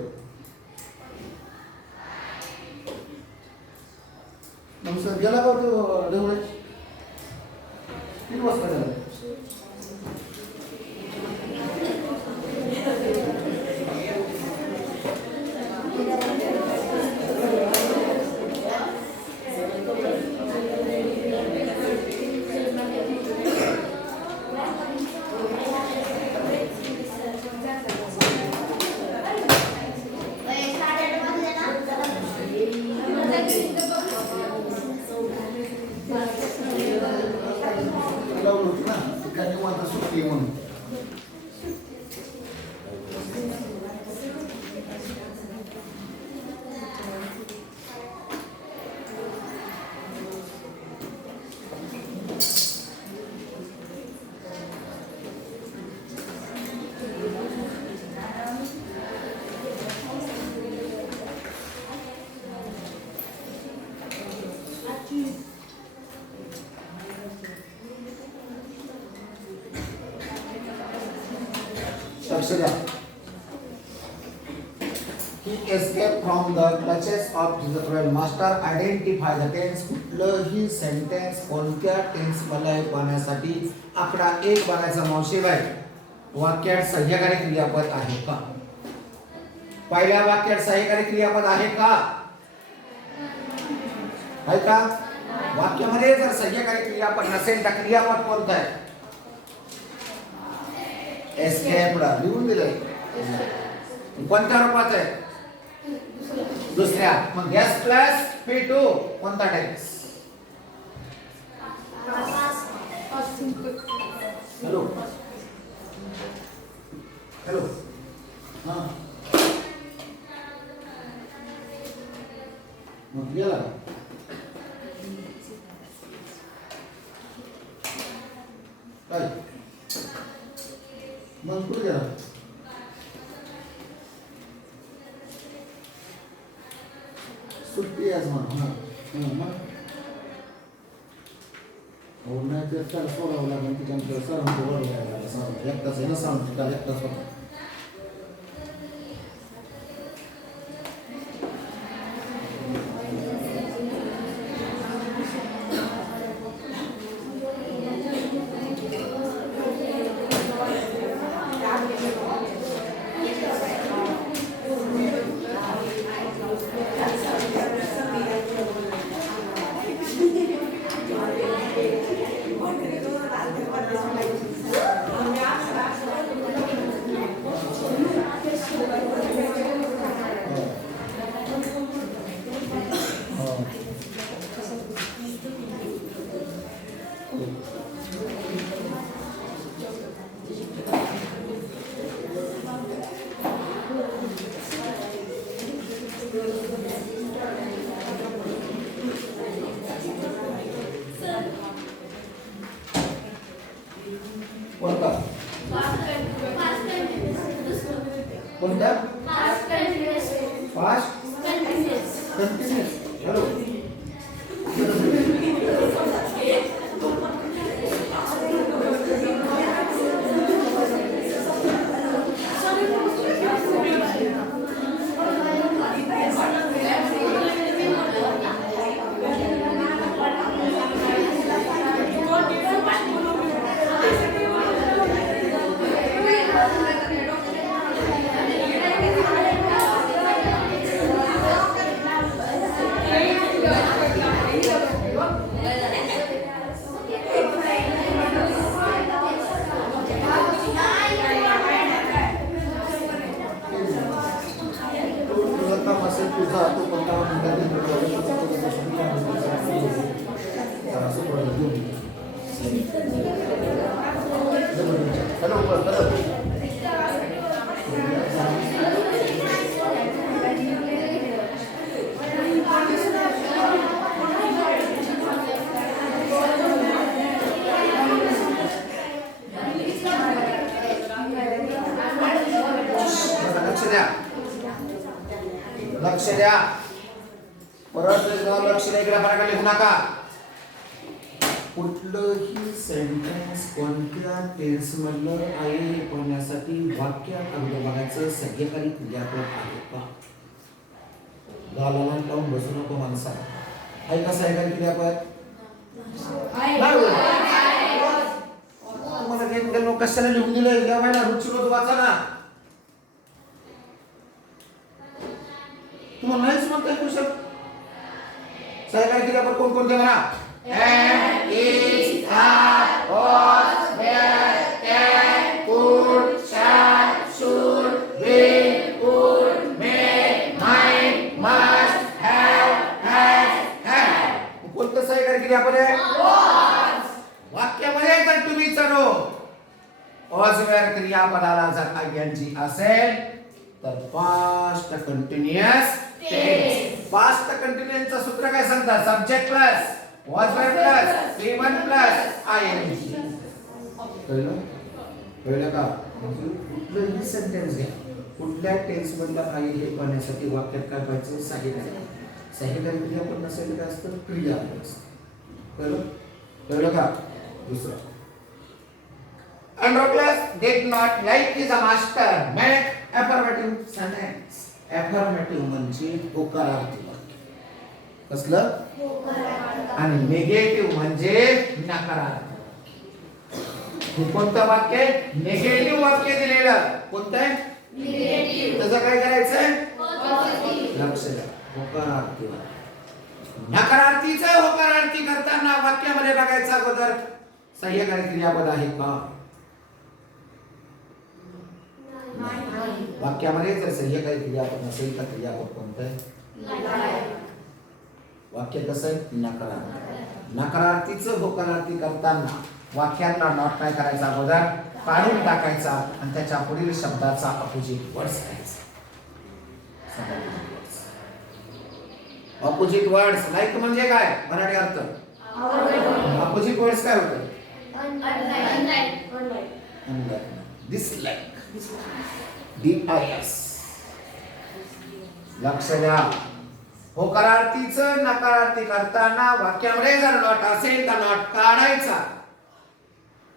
मग सर गेला का तो देवळे किती वाजता झाला He escaped from the clutches of his royal master. Identify the tense. कुठलंही सेंटेन्स कोणत्या टेन्स मध्ये पाहण्यासाठी आकडा 1 बघायचा मावशी बाई. वाक्यात सहाय्यकारी क्रियापद आहे का? पहिल्या वाक्यात सहाय्यकारी क्रियापद आहे का? आहे का? वाक्यामध्ये जर सहाय्यकारी क्रियापद नसेल तर क्रियापद कोणतं आहे? एस्केप्ड लिहून दिलंय. कोणत्या रूपात आहे? दुसऱ्या. मग एस प्लस P2 कोणता टेन्स? हॅलो हॅलो हां मग गेला काय मग कुठे गेला? सुट्टी आज म्हणून मग नाही तर त्याला सोडावं लागेल तिच्यानंतर सरांचं वर लागेल एक तास आहे ना सांगतो त्याला एक तास होता. कोणता? कोणता? Fast continuous. हॅलो तुझा तो कोणता लक्ष द्या. परत लक्ष द्या. इकडे फरक लिहू नका. कुठलंही सेंटेन्स कोणत्या टेन्स मधलं आहे हे पाहण्यासाठी वाक्यात अगोदर बघायचं सहाय्यकारी क्रियापद आहे का? गालाला लावून बसू नको माणसा. आहे का सहाय्यकारी क्रियापद? तुम्हाला काही कशाला लिहून दिलंय? या महिना रुचिरोध वाचा ना. तुम्हाला नाहीच म्हणता येऊ शकत. सहाय्यकारी क्रियापद कोणकोणते म्हणा? am, is, are, was, were, can, could, shall, should, will, would, may, might, must, have, has, had. कोणतं सहाय्यकारी क्रियापद आहे? was. वाक्यामध्ये जर तुम्ही चढो was were क्रियापदाला जर ing असेल तर past continuous tense. Past continuous चं सूत्र काय सांगतात? Subject plus was verb plus V1 plus ing. कळलं का? कुठलंही सेंटेन्स घ्या, कुठल्या टेन्स मधला आहे हे पाहण्यासाठी वाक्यात काय पाहायचं? सहाय्यकारी क्रियापद नसेल काय असतं? क्रियापद असतं. कळलं का? दुसरं Androclus did not like his master. Make affirmative sentence. Affirmative म्हणजे होकारार्थी वाक्य. कसलं? आणि निगेटिव्ह म्हणजे नकारार्थी वाक्य. हे कोणतं वाक्य आहे? निगेटिव्ह वाक्य दिलेलं. कोणतं आहे? निगेटिव्ह. त्याचं काय करायचंय? लक्ष द्या. होकारार्थी वाक्य. नकारार्थीचं होकारार्थी करताना वाक्यामध्ये बघायचं अगोदर सहाय्यकारी क्रियापद आहे का? वाक्यामध्ये जर सहाय्यकारी क्रियापद नसेल तर क्रियापद कोणतं आहे? वाक्य कसं आहे? नकारार्थी. नकारार्थीचं होकारार्थी करताना वाक्यातला नॉट काय करायचा? अगोदर काढून टाकायचा आणि त्याच्या पुढील शब्दाचा अपोजिट वर्ड्स करायचा. ऑपोजिट वर्ड्स लाईक म्हणजे काय? मराठी अर्थ. ऑपोजिट वर्ड्स काय होतं? डिसलाईक. DIS. लक्ष द्या. होकारार्थीचं नकारार्थी करताना वाक्यामध्ये जर नॉट असेल तर नॉट काढायचा.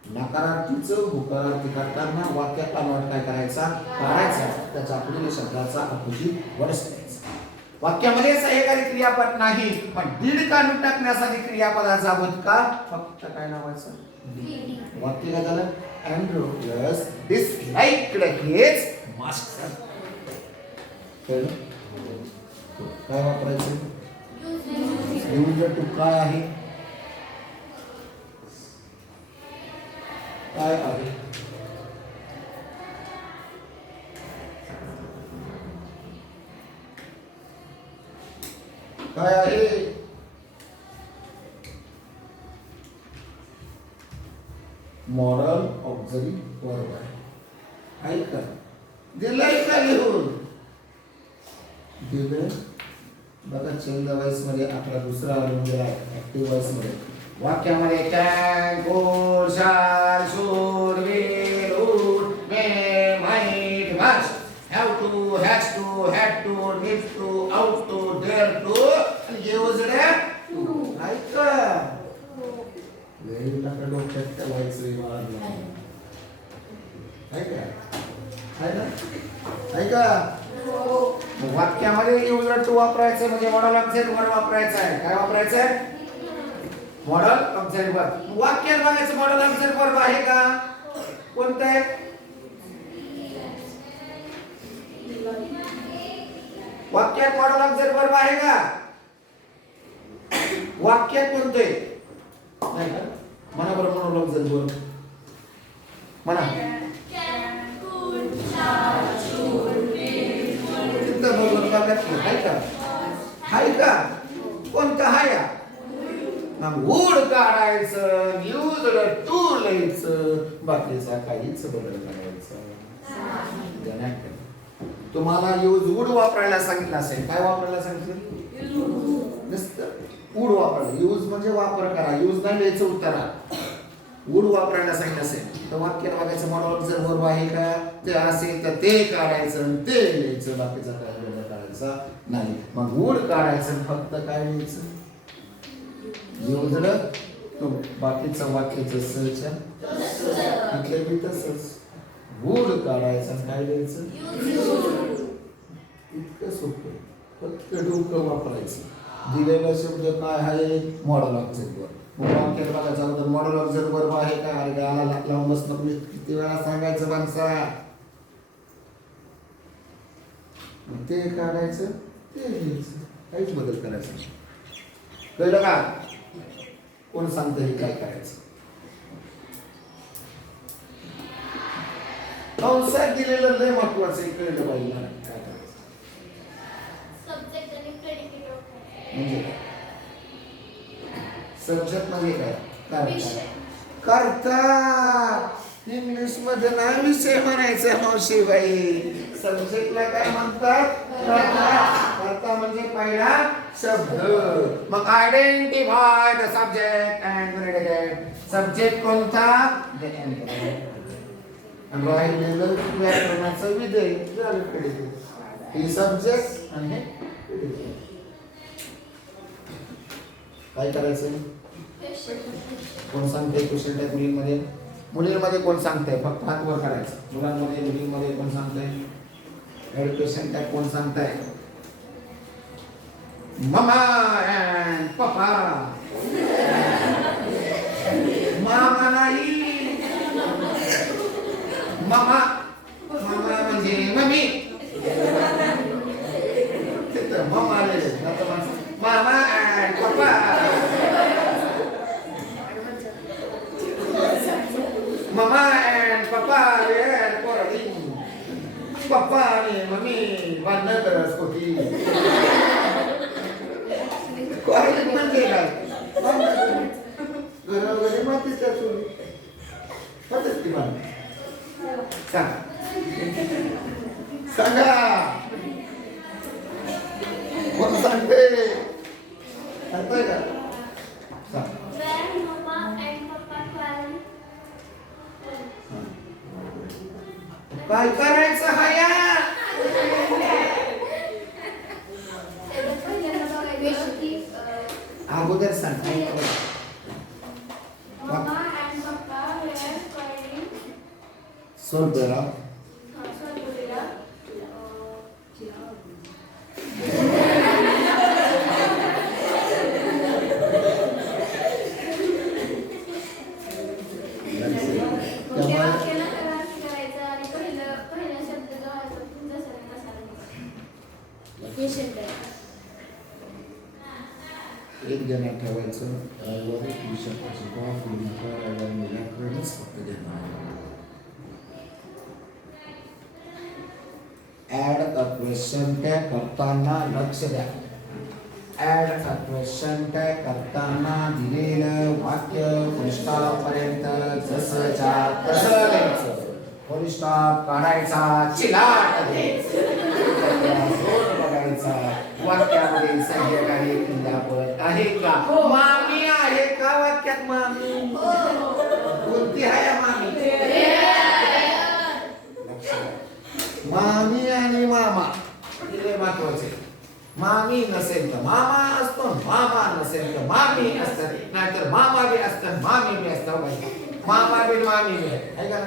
नकारार्थीचं होकारार्थी करताना वाक्यातला नॉट काय करायचा? काढायचा. त्याच्या पुढील शब्दाचा अपोजिट वर्ड्स करायचा. वाक्यामध्ये सहाय्यकारी क्रियापद नाही पण दीड काढून टाकण्यासाठी क्रियापदाचा भूतका फक्त काय लावायचं? वाक्य काय झालं? Andrew plus disliked his master. कळलं? काय वापरायचं? यूज टू काय आहे? काय आहे? काय आहे? मॉरल ऑक्झिलरी वर्ब आहे. ऐका दिलंय का लिहून? दिलं. बघा चेंज द वॉइस मध्ये आपला दुसरा अवलंब दिला आहे ऍक्टिव्ह वॉइस मध्ये. वाक्यामध्ये can, could, shall, should, will, would, may, might, must, have to, has to, had to, need to, ought to, dare to, used to. ऐका वेळी टाका डोक्यात त्या व्हायचं विवाद नाही. ऐका वाक्यामध्ये यूज्ड टू वापरायचं म्हणजे मॉडल ऑक्झिलरी वर्ब वापरायचं आहे. काय वापरायचं आहे? Modal auxiliary verb. वाक्यात बघायचं मॉडल ऑक्झिलरी वर्ब आहे का? कोणतं आहे? वाक्यात मॉडल ऑक्झिलरी वर्ब आहे का? वाक्यात कोणते? नाही का? म्हणा बरं मॉडल ऑक्झिलरी वर्ब. म्हणा. तिथं बरोबर वाक्यात आहे का? आहे का? कोणतं आहे? वूड काढायचं, यूज्ड टू लिहायचं, बाकीचा काहीच बदल करायचा नाही. तुम्हाला यूज वूड वापरायला सांगितलं असेल. काय वापरायला सांगितलं? नुसतं वूड वापरायला. यूज म्हणजे वापर करा. यूज नाही लिहायचं उत्तरात. वूड वापरायला सांगितलं असेल तर वाक्यात बघायचं मॉडल ऑक्झिलरी वर्ब आहे का? ते असेल तर ते काढायचं, ते लिहायचं, बाकीचा काय बदल करायचा नाही. मग वूड काढायचं, फक्त काय लिहायचं? Used to. बाकीचं वाक्याचं सच इथले बी तसंच. वूड काढायचं, काय लिहायचं? इतकं सोपं. फक्त डोकं वापरायचं. दिलेला शब्द काय आहे? Modal auxiliary verb. वाक्यात बघायचं अगोदर मॉडल ऑक्झिलरी वर्ब आहे का? अरे गाला लावून बसणं तुम्ही किती वेळा सांगायचं माणसा. ते काढायचं, ते लिहायचं, काहीच बदल करायचं. कळलं का? कोण सांगतं हे काय करायचं? कंसात दिलेलं लय महत्वाचं आहे. कळलं पाहिजे काय करायचं. सब्जेक्ट आणि प्रेडिकेट म्हणजे काय? सब्जेक्ट म्हणजे काय? विषय. कर्ता. इंग्लिश मध्ये ना विषय म्हणायचं मावशीबाई. सब्जेक्टला काय म्हणतात? कर्ता म्हणजे पहिला शब्द. मग identify the subject and predicate. Subject कोणता? राहिलेलं व्याकरणाचं विधेय झालं प्रेडिकेट. हे सब्जेक्ट आणि हे प्रेडिकेट. काय करायचं? कोण सांगते क्वेश्चन टाइप मुलींमध्ये? मुलींमध्ये कोण सांगते? फक्त हात वर करायचं. मुलांमध्ये मुलींमध्ये कोण सांगते? एज्युकेशन काय कोण सांगताय? ममा अँड पप्पा. मामा नाही, मामा. मामा म्हणजे मम्मी. तिथं मामा आले. आता माणसं मामा अँड पप्पा. मामा अँड पप्पा वेअर कोरडिंग. पप्पा आणि मम्मी भांडण करत होती. कोरडिंग म्हणजे काय? घरोघरी मातीच त्या चोरी होतच ती भांडण. सांगा सांगा कोण सांगते? सांगताय का? सांग. Where Mama and Papa quarrel? काय करायचं हया? पहिल्यांदा बघायचं की अगोदर सांग. Mama and Papa were quarreling. सोड जरा. सोनपुरीला त्या वाक्याला करार करायचा आणि पहिला शब्द जो आहे तो जसा तसा हे शब्द आहे. एक जण ठेवायचं वर विषयापासून किंवा पूर्णच फक्त देणार. ऍड अ क्वेश्चन टॅग करताना लक्ष द्या. ऍड अ क्वेश्चन टॅग करताना दिलेलं वाक्य पुष्टापर्यंत जसंच्या तसं द्यायचं. पुष्टा काढायचा, चिलाट द्यायचं. बघायचा वाक्यामध्ये सहाय्यकारी क्रियापद आहे का? मामी आहे का वाक्यात? मामी कोणती आहे मामी? मामी आणि मामा हे महत्वाचे. मामी नसेल तर मामा असतो, मामा नसेल तर मामी असतात, नाहीतर मामा बी असतात मामी बी असतात. मामा बी मामी बी आहे का?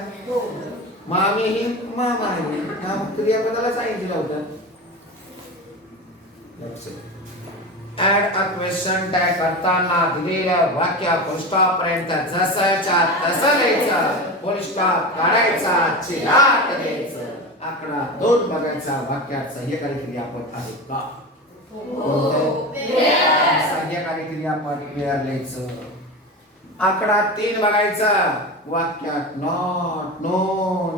मामी ही मामा आहे. ह्या क्रियापदाला सांगितलं होतं. ऍड अ क्वेश्चन टॅग करताना दिलेल्या वाक्या पुष्टापर्यंत जसंच्या तसं लिहायचं. पुष्टा काढायचा, चिलाट द्यायचं. आकडा 2 बघायचा. वाक्यात सहाय्यकारी क्रियापद आहे का? सहाय्यकारी क्रियापद वेअर लिहायचं. आकडा 3 बघायचा. वाक्यात not, no,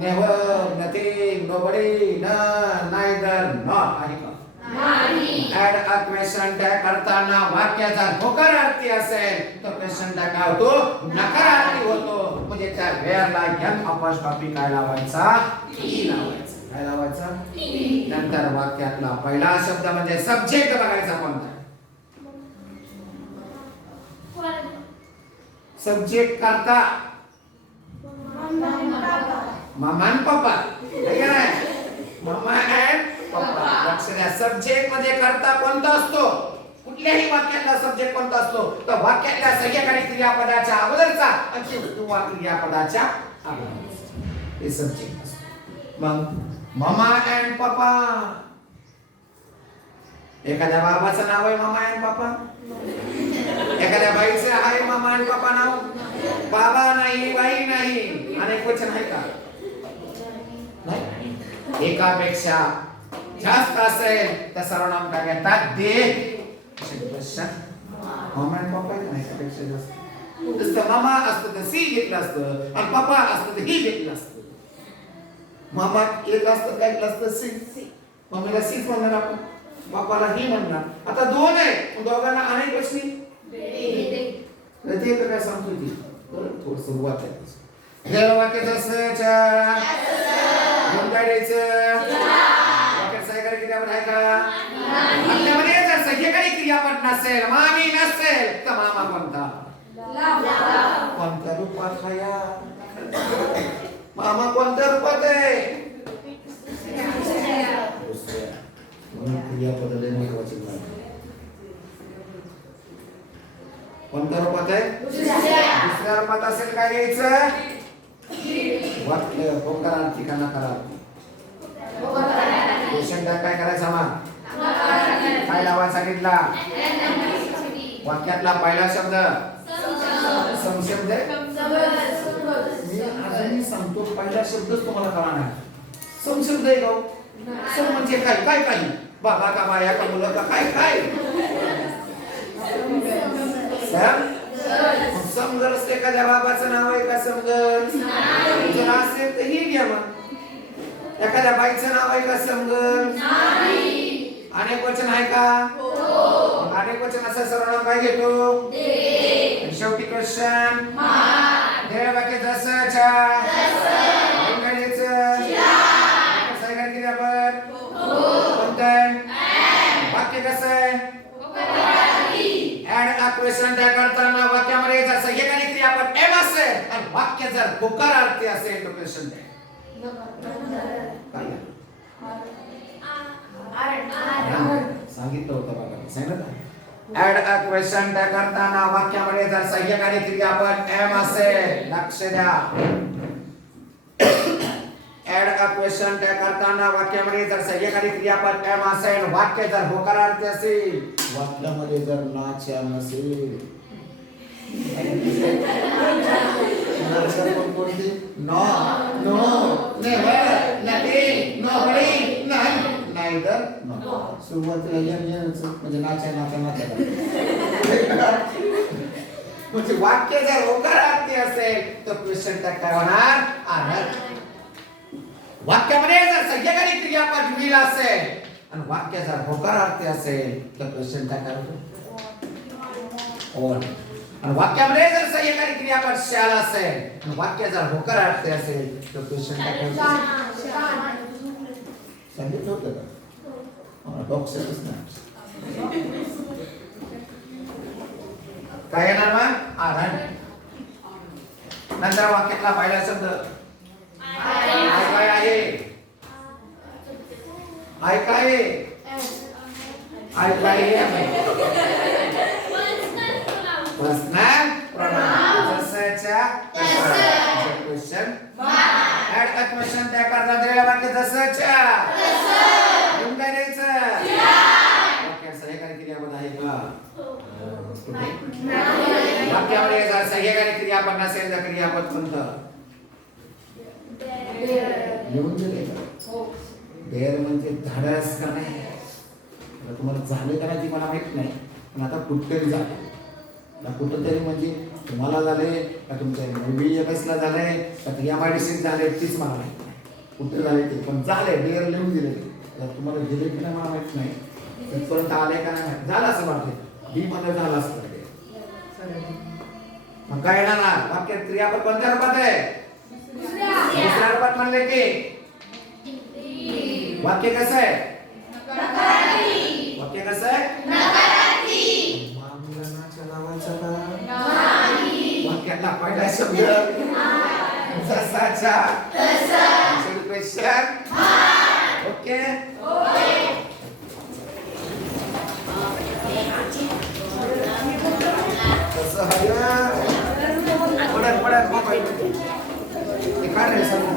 never, nothing, nobody, none, neither, not आहे का? ऍड अ क्वेश्चन टॅग करताना वाक्याचा नकारार्थी असेल तर क्वेश्चन टॅग काय होतो? नकारार्थी होतो. म्हणजे त्या वेअरला एन अपॉस्ट्रॉफी काय लावायचा? ई लावायचा. काय लावायचा? नंतर वाक्यातला पहिला शब्द म्हणजे सब्जेक्ट बघायचा कोणता? सब्जेक्ट करता मम्मा आणि पप्पा आहे का नाही? मम्मा अँड पप्पा. लक्ष द्या. सब्जेक्ट मध्ये करता कोणता असतो? कुठल्याही वाक्यातला सब्जेक्ट कोणता असतो? तर वाक्यातल्या सहाय्यकारी क्रियापदाच्या अगोदरचा किंवा क्रियापदाच्या अगोदरचा हे सब्जेक्ट असतो. मग मम्मा अँड पप्पा. एखाद्या बाबाचं नाव आहे मम्मा अँड पप्पा. एखाद्या बाईचं आहे मम्मा अँड पप्पा नाव. बाबा नाही, बाई नाही. अनेक वचन आहे का? नाही. एकापेक्षा जास्त असेल तर सर्वनाम काय घेतात? दे. मम्मा अँड पप्पा नाही. एकापेक्षा जास्त नुसतं मामा असतं तर सी घेतलं असतं आणि पप्पा असतं तर ही घेतलं असतं. मामा एक असतं काय घेतलं असतं? सी. मम्मीला सीच म्हणणार आपण, बापाला ही म्हणणार. आता 2 आहे दोघांना अनेक वचनी ते काय सांगतो ती थोडस वाचायचं. वाक्याचं वाक्यात सहाय्यकारी क्रियापद आहे का? आपल्यामध्ये जर सहाय्यकारी क्रियापद नसेल, मामी नसेल तर मामा कोणता? कोणत्या रूपात आहे? मामा कोणत्या रूपात आहे? क्रियापद लय महत्वाची आहे. कोणत्या रूपात आहे? दुसऱ्या रूपात असेल काय घ्यायचं? वाक्य होकारार्थी का नकारार्थी? क्वेश्चन काय करायचा मग काय लावायला सांगितला वाक्यातला पहिला शब्द समशब्द मी अजूनही सांगतो पहिला शब्दच तुम्हाला कळणार नाही समशब्द आहे का हो? सम म्हणजे काय काय काही बाबा का बाया का मुलं का काय काय सम जर असते एखाद्या बाबाचं नाव आहे का समगल जर असेल तर हे घ्या मग एखाद्या बाईचं नाव आहे का समगल अनेक वचन आहे का अनेक वचन असं सर्व काय घेतो शेवटी क्वेश्चन देव वाक्य जसंच्या सैगड क्रियापद कोणतं वाक्य कसं आहे ऍड अ क्वेश्चन त्या करताना वाक्यामध्ये जर सह्यकारी क्रियापद एम असेल आणि वाक्य जर होकारार्थी असेल तर क्वेश्चन सांगितलं होतं बघा सांगितलं ऍड अ क्वेश्चन त्या करताना वाक्यामध्ये जर सह्यकारी क्रियापद एम असेल लक्ष द्या ऍड अ क्वेश्चन त्या करताना वाक्यामध्ये जर सह्यकारी क्रियापद एम असेल वाक्य जर होकारार्थी असेल वाक्यामध्ये जर नाच्या नसेल कोणती no no never nothing nobody none नाहीतर नो सुरुवातीला म्हणजे नाच्या नाच्या नाच्या म्हणजे वाक्य जर होकारार्थी असेल तर क्वेश्चन टॅग काय होणार अनर्थ वाक्यामध्ये जर सह्यकारी क्रियापद विल असेल आणि वाक्य जर होकारार्थी असेल तर क्वेश्चन टॅग काय होतो ऑन आणि वाक्यामध्ये जर सह्यकारी क्रियापद शॅल असेल आणि वाक्य जर होकारार्थी असेल तर क्वेश्चन टॅग काय होतो सांगितलं होतं का डॉक्टरच नाही काय येणार मग आरण नंतर वाक्यातला पहिला शब्द काय आहे ऐकाय पर्सनल प्रोनाउन जसंच्या तसं क्वेश्चन ऍड अ क्वेश्चन त्या करता दिलेल्या वाक्य जसंच्या लिहून काय द्यायचं वाक्यात सह्यकारी क्रियापद आहे का वाक्यामध्ये जर सह्यकारी क्रियापद नसेल तर क्रियापद कोणतं लिहून दिले देर म्हणजे धाडस का नाही तुम्हाला झाले का नाही मला माहित नाही पण आता कुठतरी झाले कुठंतरी म्हणजे तुम्हाला झाले का तुमच्या MBBS झाले का MIDC झाले तीच मला माहित नाही कुठे झाले ते पण झाले देर लिहून दिले तुम्हाला दिले की नाही मला माहित नाही तिथपर्यंत आले का नाही झालं असं वाटते बी मध्ये झालं असतं मग काय येणार ना वाक्यात क्रियापद कोणत्या रूपात आहे दुसऱ्या रूपात म्हणले की वाक्य कसं आहे वाक्य कसं आहे मामीला नाचा लावायचा का वाक्यातला पहिला शब्द जसाच्या क्वेश्चन ओके कसं हवं पडत पडत काय रे सर